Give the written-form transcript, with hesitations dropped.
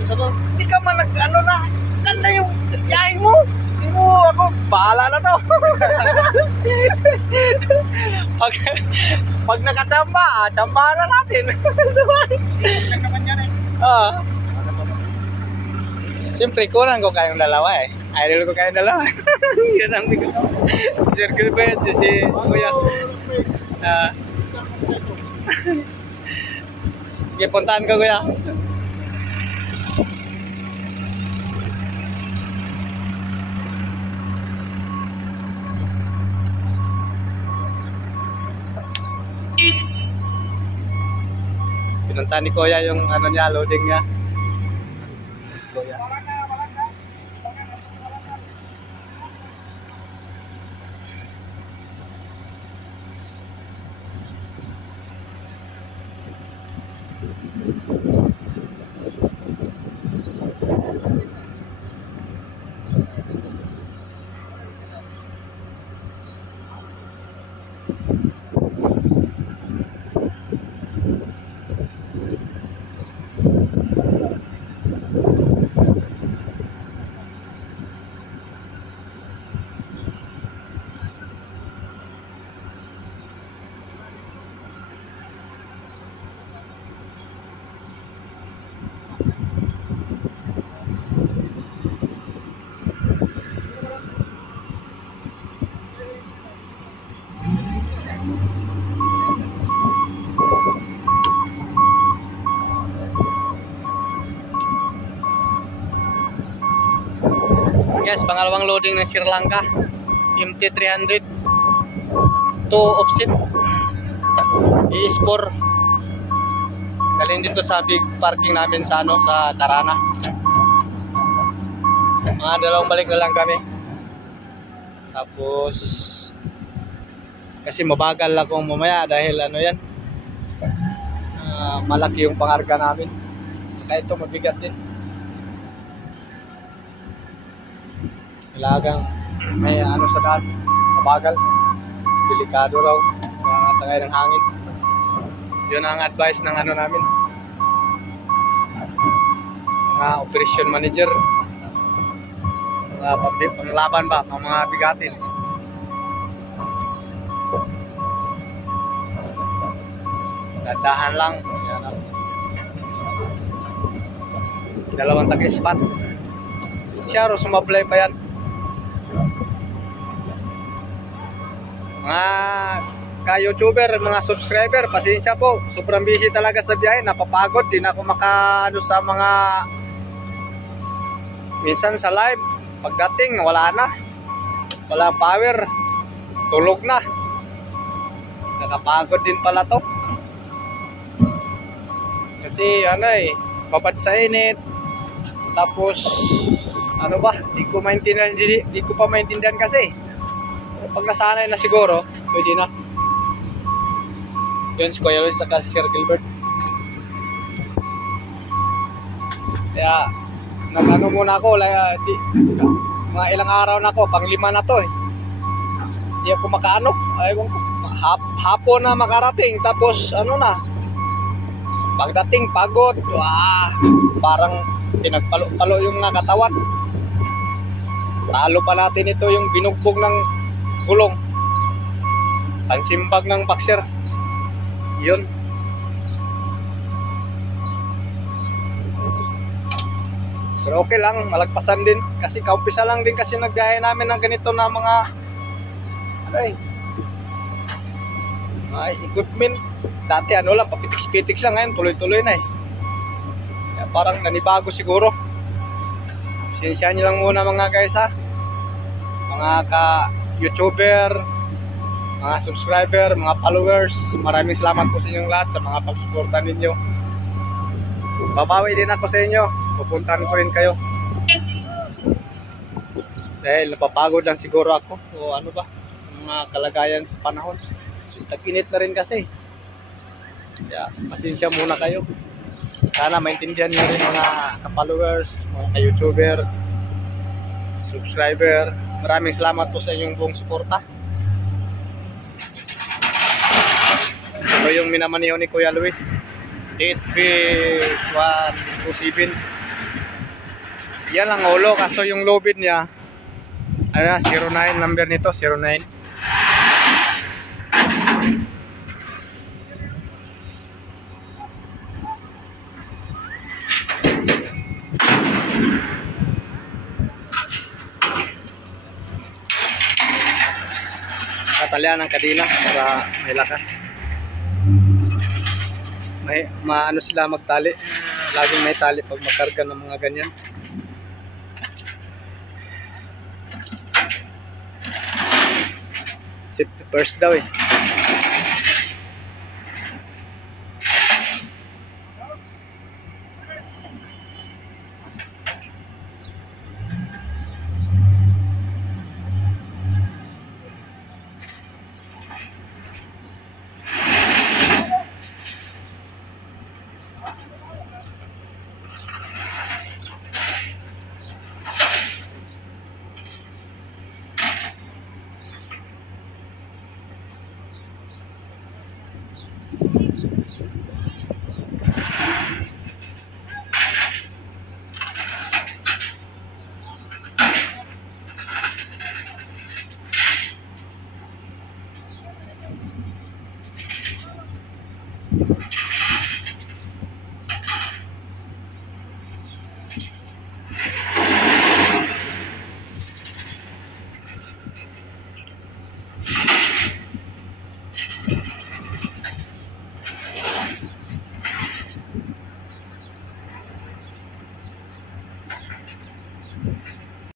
Hindi ka man nag-ano na. Ganda yung biyahe mo. Hindi mo ako, bahala na to. pag nakachamba, tsambahan na natin. Lang naman yan eh. Siyempre, kunan ko kayong dalawa eh. Idol ko kayong dalawa. Yun ang bigot. Sir Gilbert, si Kuya. Okay, puntahan ko Kuya. Pinuntahan ni Kuya yung ano niya, loading niya. Yes, Kuya. Guys, pangalawang loading ng Sri Lanka MT300 to offset ES4 galing dito sa big parking namin sa ano, sa Tarana. Mga dalawang balik na lang kami, tapos kasi mabagal ako mamaya dahil ano yan, malaki yung pangarga namin, saka ito mabigat din. Kailangan may ano sa daan, mabagal, delikado raw, tangay ng hangin. Yun ang advice ng ano namin, mga operation manager, mga panglaban ba, mga bigatin. Dandahan lang. Dalawang tag-spot. Siya ro sumablay pa yan. Mga ka-YouTuber, mga subscriber, pasensya po. Sobrang busy talaga sa biyahe. Napapagod. Di na ako makaano sa mga minsan sa live. Pagdating, wala na. Wala power. Tulog na. Nakapagod din pala to. Kasi ano eh, babad sa init. Tapos ano ba, di ko pa maintindihan kasi. Pag nasanay na siguro, pwede na. Yun si Kuya Luis saka si Sir Gilbert. Kaya nag-ano muna ako, mga ilang araw na ako, pang 5 na to eh. Di ako makaano, ayaw ko, hapon na makarating, tapos ano na, pagdating pagod, parang pinagpalo-palo yung mga katawan. Talo pa natin ito yung binugbog ng gulong, pansimbag ng boxer. Yun. Pero okay lang, malagpasan din kasi kaumpisa lang din kasi nagbiyahe namin ng ganito na mga equipment. Dati ano lang, papitiks-pitiks lang, ngayon tuloy-tuloy na eh. Kaya parang nanibago siguro. Pasensyahan nyo lang muna mga guys ha, mga ka-YouTuber, mga subscriber, mga followers. Maraming salamat po sa inyong lahat sa mga pagsuporta ninyo. Babawi din ako sa inyo, pupuntahan ko rin kayo dahil napapagod lang siguro ako o ano ba sa mga kalagayan sa panahon. So, tag-init na rin kasi. Kaya pasensya muna kayo. Sana maintindihan nyo rin mga ka-followers, mga ka-YouTuber, subscriber. Maraming salamat po sa inyong buong suporta. Ito yung minamaniho ni Kuya Luis, THB 127. Yan ang ulo, kaso yung lubid niya, ano, 09, number nito, 09. Tatalian ng kadena para may lakas. May maano sila magtali. Laging may tali pag makarga ng mga ganyan. Safety first daw eh.